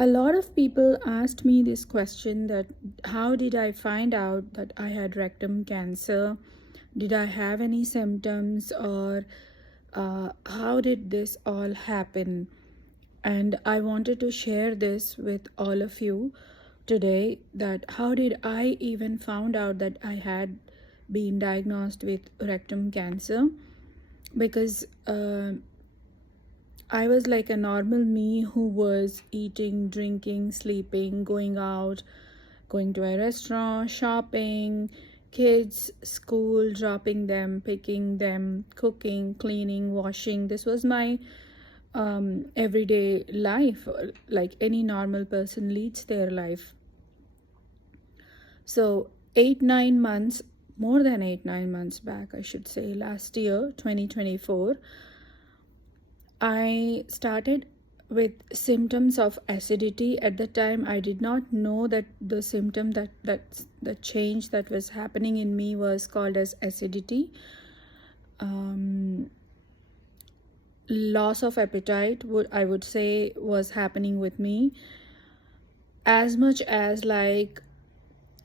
A lot of people asked me this question, that how did I find out that I had rectum cancer? Did I have any symptoms, or how did this all happen? And I wanted to share this with all of you today, that how did I even found out that I had been diagnosed with rectum cancer. Because I was like a normal me who was eating, drinking, sleeping, going out, going to a restaurant, shopping, kids, school, dropping them, picking them, cooking, cleaning, washing. This was my everyday life, like any normal person leads their life. So 8-9 months, more than 8-9 months back, I should say, last year, 2024, I started with symptoms of acidity. At the time, I did not know that the symptom, that the change that was happening in me was called as acidity. Loss of appetite, I would say, was happening with me, as much as like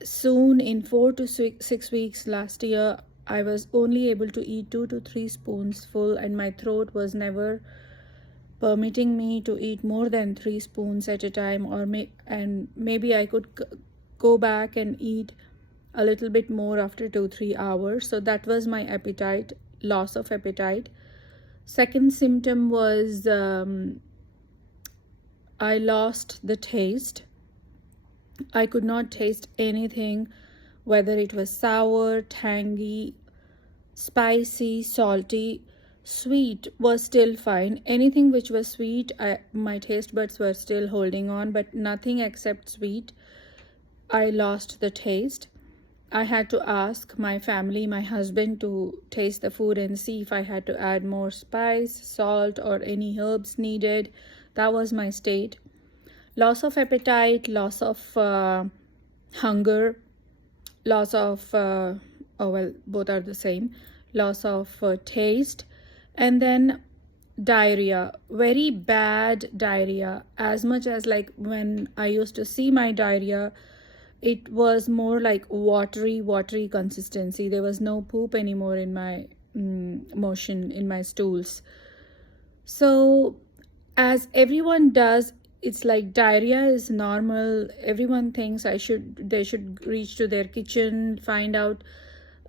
soon in 4 to 6 weeks last year, I was only able to eat 2 to 3 spoons full, and my throat was never permitting me to eat more than 3 spoons at a time, and maybe I could go back and eat a little bit more after 2-3 hours. So that was my appetite, loss of appetite. Second symptom was I lost the taste. I could not taste anything, whether it was sour, tangy, spicy, salty. Sweet was still fine. Anything which was sweet, my taste buds were still holding on, but nothing except sweet. I lost the taste. I had to ask my family, my husband, to taste the food and see if I had to add more spice, salt, or any herbs needed. That was my state. Loss of appetite, loss of hunger, loss of, both are the same, loss of taste, and then diarrhea, very bad diarrhea. As much as like when I used to see my diarrhea, it was more like watery consistency. There was no poop anymore in my motion, in my stools. So as everyone does, it's like diarrhea is normal. Everyone thinks they should reach to their kitchen, find out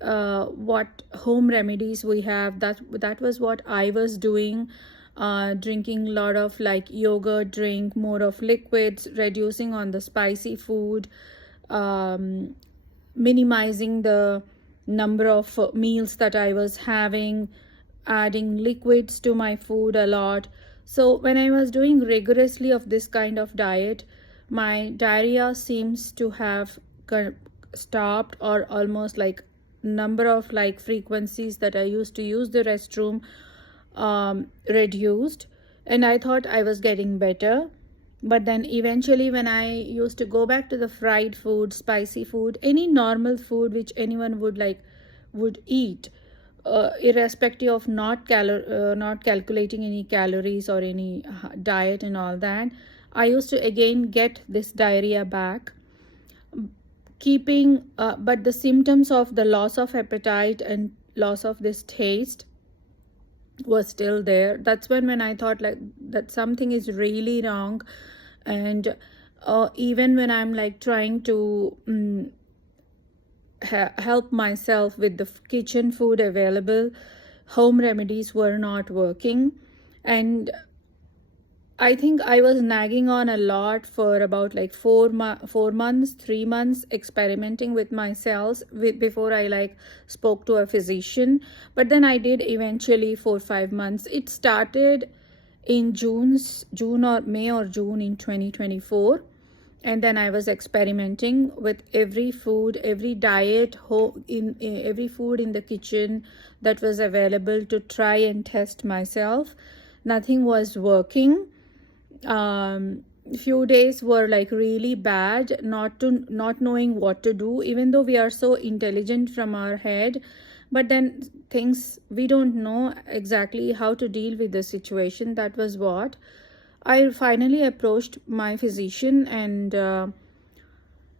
what home remedies we have. That was what I was doing. Drinking a lot of like yogurt drink, more of liquids, reducing on the spicy food, minimizing the number of meals that I was having, adding liquids to my food a lot. So when I was doing rigorously of this kind of diet, my diarrhea seems to have stopped, or almost like number of like frequencies that I used to use the restroom reduced, and I thought I was getting better. But then eventually, when I used to go back to the fried food, spicy food, any normal food which anyone would eat, irrespective of not calculating any calories or any diet and all that, I used to again get this diarrhea back, but the symptoms of the loss of appetite and loss of this taste was still there. That's when I thought like that something is really wrong. And even when I'm like trying to help myself with the kitchen food available, home remedies were not working. And I think I was nagging on a lot for about like 4 months, 3 months, experimenting with myself before I like spoke to a physician. But then I did eventually 4-5 months. It started in June or May or June in 2024. And then I was experimenting with every food, every diet, every food in the kitchen that was available to try and test myself. Nothing was working. Few days were like really bad, not knowing what to do, even though we are so intelligent from our head. But then things, we don't know exactly how to deal with the situation. That was what I finally approached my physician, and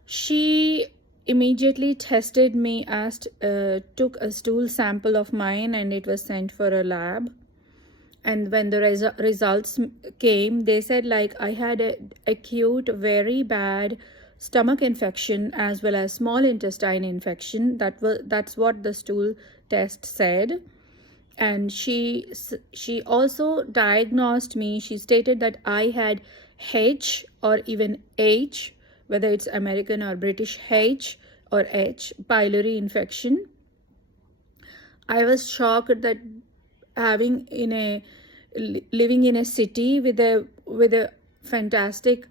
she immediately tested me, took a stool sample of mine, and it was sent for a lab. And when the results came, they said like I had a acute, very bad stomach infection as well as small intestine infection. That's what the stool test said. And she also diagnosed me. She stated that I had H or even H, whether it's American or British, H or H pylori infection. I was shocked that having in a living in a city with a fantastic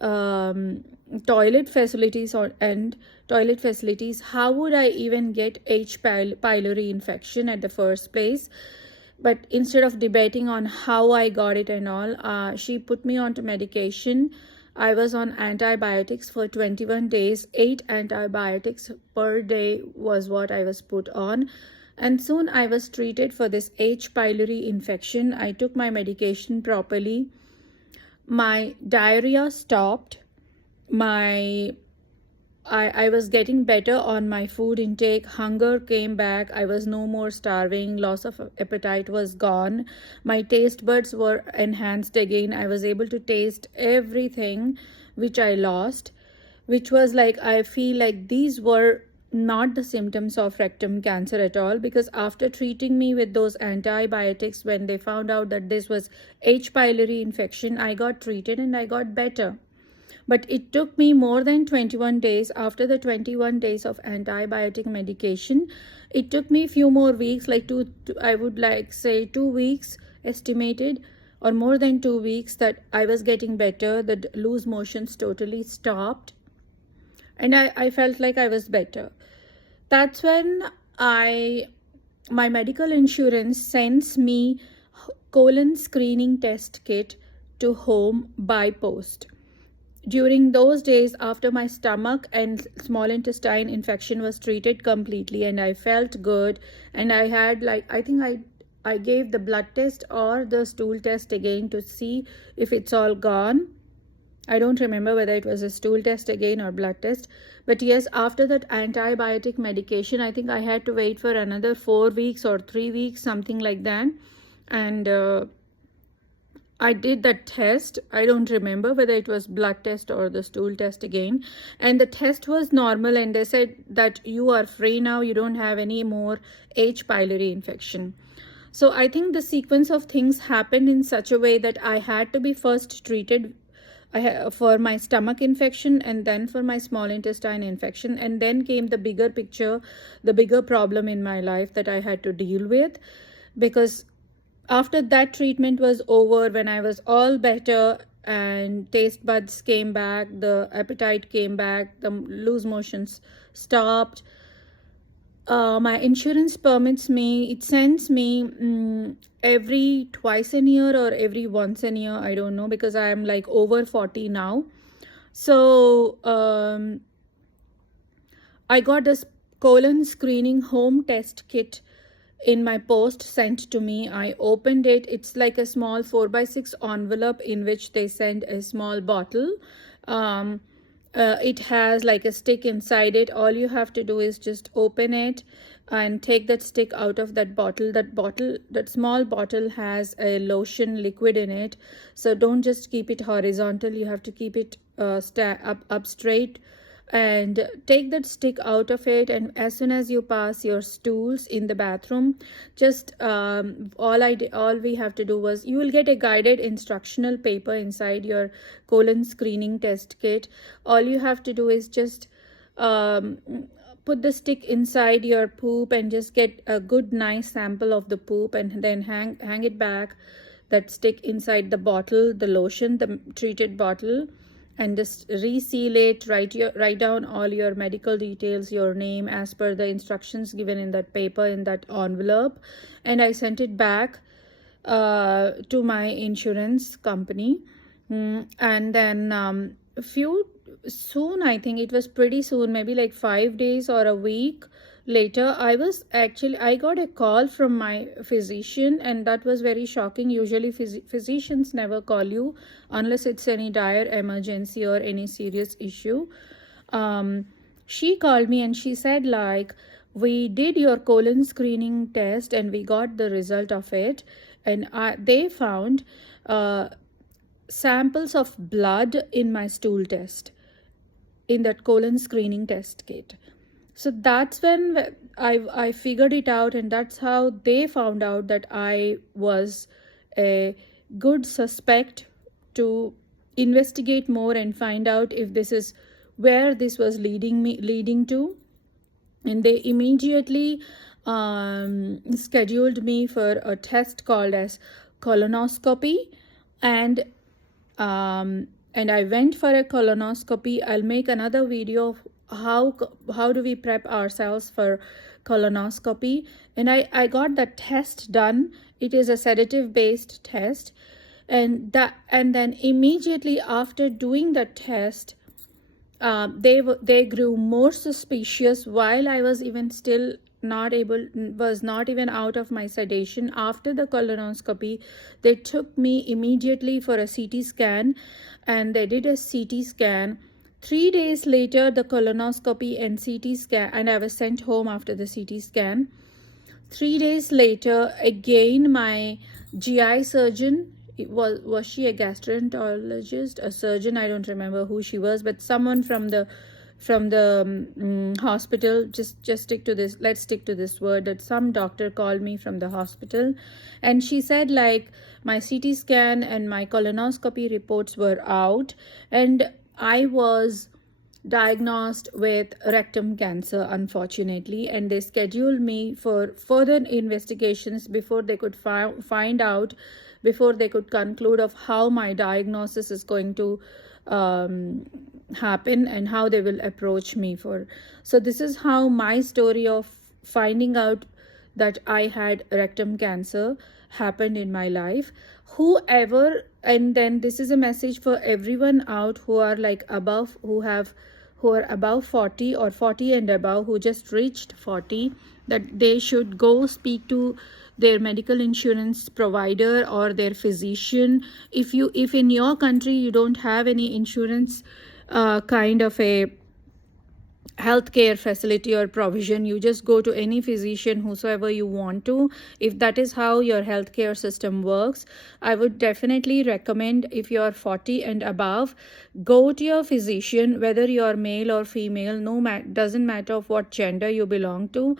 toilet facilities and toilet facilities, how would I even get H. pylori infection at the first place? But instead of debating on how I got it and all, she put me onto medication. I was on antibiotics for 21 days. 8 antibiotics per day was what I was put on. And soon I was treated for this H. pylori infection. I took my medication properly. My diarrhea stopped. I was getting better on my food intake. Hunger came back. I was no more starving. Loss of appetite was gone. My taste buds were enhanced again. I was able to taste everything which I lost, which was like, I feel like these were not the symptoms of rectum cancer at all, because after treating me with those antibiotics, when they found out that this was H. pylori infection, I got treated and I got better. But it took me more than 21 days. After the 21 days of antibiotic medication, it took me a few more weeks, like I would like say 2 weeks estimated, or more than 2 weeks, that I was getting better. The loose motions totally stopped, and I felt like I was better. That's when my medical insurance sends me colon screening test kit to home by post. During those days, after my stomach and small intestine infection was treated completely and I felt good, and I had I gave the blood test or the stool test again to see if it's all gone. I don't remember whether it was a stool test again or blood test. But yes, after that antibiotic medication, I think I had to wait for another 4 weeks or 3 weeks, something like that. And I did that test. I don't remember whether it was blood test or the stool test again. And the test was normal, and they said that you are free now. You don't have any more H. pylori infection. So I think the sequence of things happened in such a way that I had to be first treated for my stomach infection, and then for my small intestine infection, and then came the bigger picture, the bigger problem in my life that I had to deal with. Because after that treatment was over, when I was all better and taste buds came back, the appetite came back, the loose motions stopped, my insurance permits me, it sends me every twice a year or every once a year, I don't know, because I am like over 40 now. So I got this colon screening home test kit in my post sent to me. I opened it. It's like a small 4x6 envelope in which they send a small bottle. It has like a stick inside it. All you have to do is just open it and take that stick out of that bottle. That small bottle has a lotion liquid in it. So don't just keep it horizontal. You have to keep it up straight, and take that stick out of it. And as soon as you pass your stools in the bathroom, just all we have to do was, you will get a guided instructional paper inside your colon screening test kit. All you have to do is just put the stick inside your poop and just get a good nice sample of the poop, and then hang it back, that stick inside the bottle, the lotion, the treated bottle, and just reseal it. Write down all your medical details, your name, as per the instructions given in that paper, in that envelope. And I sent it back to my insurance company. And then soon, I think it was pretty soon, maybe like 5 days or a week later, I got a call from my physician, and that was very shocking. Usually physicians never call you unless it's any dire emergency or any serious issue. She called me and she said, like, we did your colon screening test and we got the result of it, and they found samples of blood in my stool test, in that colon screening test kit. So that's when I figured it out, and that's how they found out that I was a good suspect to investigate more and find out if this is where this was leading to. And they immediately scheduled me for a test called as colonoscopy, and I went for a colonoscopy. I'll make another video of how do we prep ourselves for colonoscopy, and I got that test done. It is a sedative based test, and then immediately after doing the test, they grew more suspicious while I was even still not even out of my sedation. After the colonoscopy, they took me immediately for a CT scan, and they did a CT scan. 3 days later, the colonoscopy and CT scan, and I was sent home after the CT scan. 3 days later, again, my GI surgeon, was she a gastroenterologist, a surgeon? I don't remember who she was, but someone from the hospital. Just stick to this. Let's stick to this word. That some doctor called me from the hospital, and she said, like, my CT scan and my colonoscopy reports were out, and I was diagnosed with rectum cancer, unfortunately, and they scheduled me for further investigations before they could find out, before they could conclude of how my diagnosis is going to happen and how they will approach me for. So this is how my story of finding out that I had rectum cancer happened in my life. Whoever, and then this is a message for everyone out who are like above, who are above 40 or 40 and above, who just reached 40, that they should go speak to their medical insurance provider or their physician. If in your country you don't have any insurance kind of a healthcare facility or provision, you just go to any physician, whosoever you want to. If that is how your healthcare system works, I would definitely recommend, if you are 40 and above, go to your physician, whether you are male or female, doesn't matter of what gender you belong to.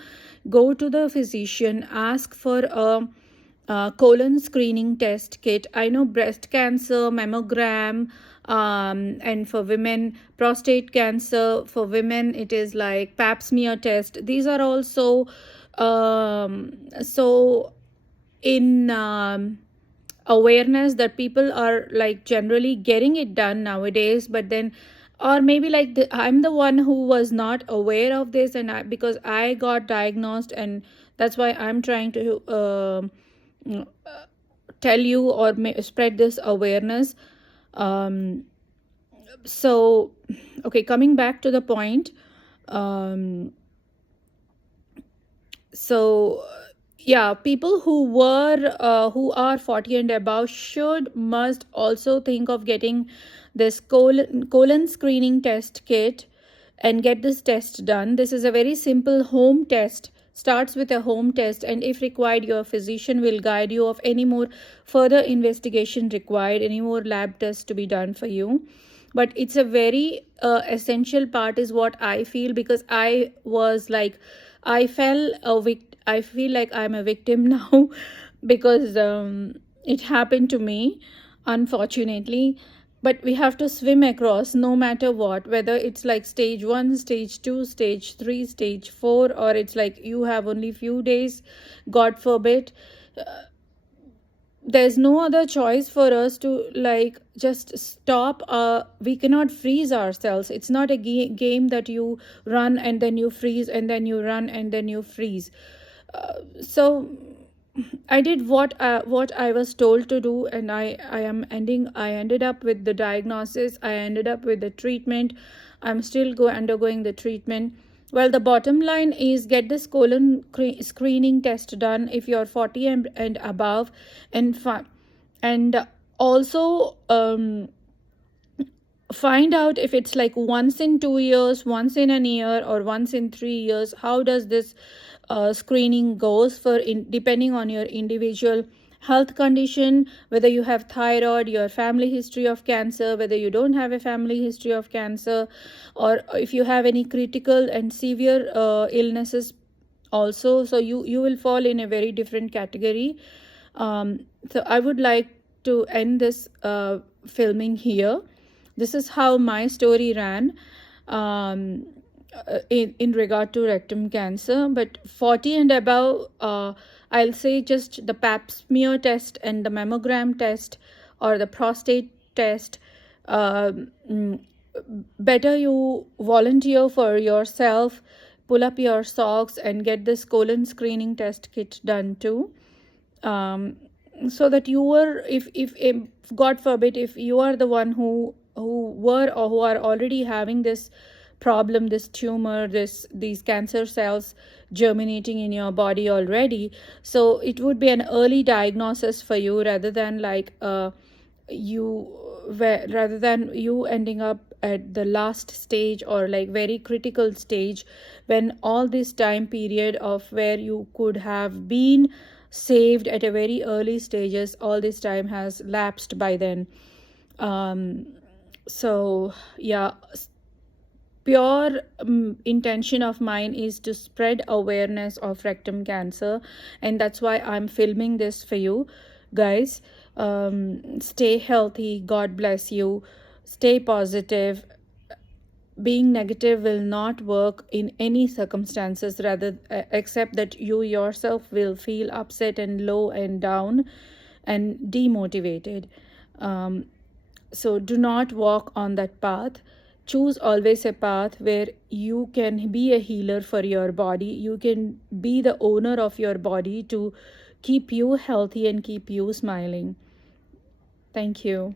Go to the physician, ask for a colon screening test kit. I know breast cancer, mammogram, and for women, prostate cancer. For women, it is like pap smear test. These are also so in awareness that people are like generally getting it done nowadays. But then, or maybe like I'm the one who was not aware of this, and because I got diagnosed, and that's why I'm trying to tell you or spread this awareness. So okay, coming back to the point. So yeah, people who are 40 and above must also think of getting this colon screening test kit and get this test done. This is a very simple home test. Starts with a home test, and if required, your physician will guide you of any more further investigation required, any more lab tests to be done for you. But it's a very essential part, is what I feel, because I was like, I feel like I'm a victim now because it happened to me, unfortunately. But we have to swim across no matter what, whether it's like stage 1, stage 2, stage 3, stage 4, or it's like you have only few days, God forbid. There's no other choice for us to like just stop. We cannot freeze ourselves. It's not a game that you run and then you freeze and then you run and then you freeze. So I did what I was told to do, and I ended up with the diagnosis. I ended up with the treatment. I'm still undergoing the treatment. Well, the bottom line is get this colon screening test done if you're 40 and above, and and also find out if it's like once in 2 years, once in a year, or once in 3 years. How does this screening goes for depending on your individual health condition, whether you have thyroid, your family history of cancer, whether you don't have a family history of cancer, or if you have any critical and severe illnesses also. So you will fall in a very different category. So I would like to end this filming here. This is how my story ran in regard to rectum cancer. But 40 and above, I'll say just the pap smear test and the mammogram test or the prostate test. Better you volunteer for yourself, pull up your socks and get this colon screening test kit done too. So that you were, if God forbid, if you are the one who were or who are already having this problem, this tumor, these cancer cells germinating in your body already, so it would be an early diagnosis for you, rather than you ending up at the last stage or like very critical stage, when all this time period of where you could have been saved at a very early stages, all this time has lapsed by then. So yeah, pure intention of mine is to spread awareness of rectum cancer, and that's why I'm filming this for you guys. Stay healthy, God bless you, stay positive. Being negative will not work in any circumstances, rather except that you yourself will feel upset and low and down and demotivated. So do not walk on that path. Choose always a path where you can be a healer for your body. You can be the owner of your body to keep you healthy and keep you smiling. Thank you.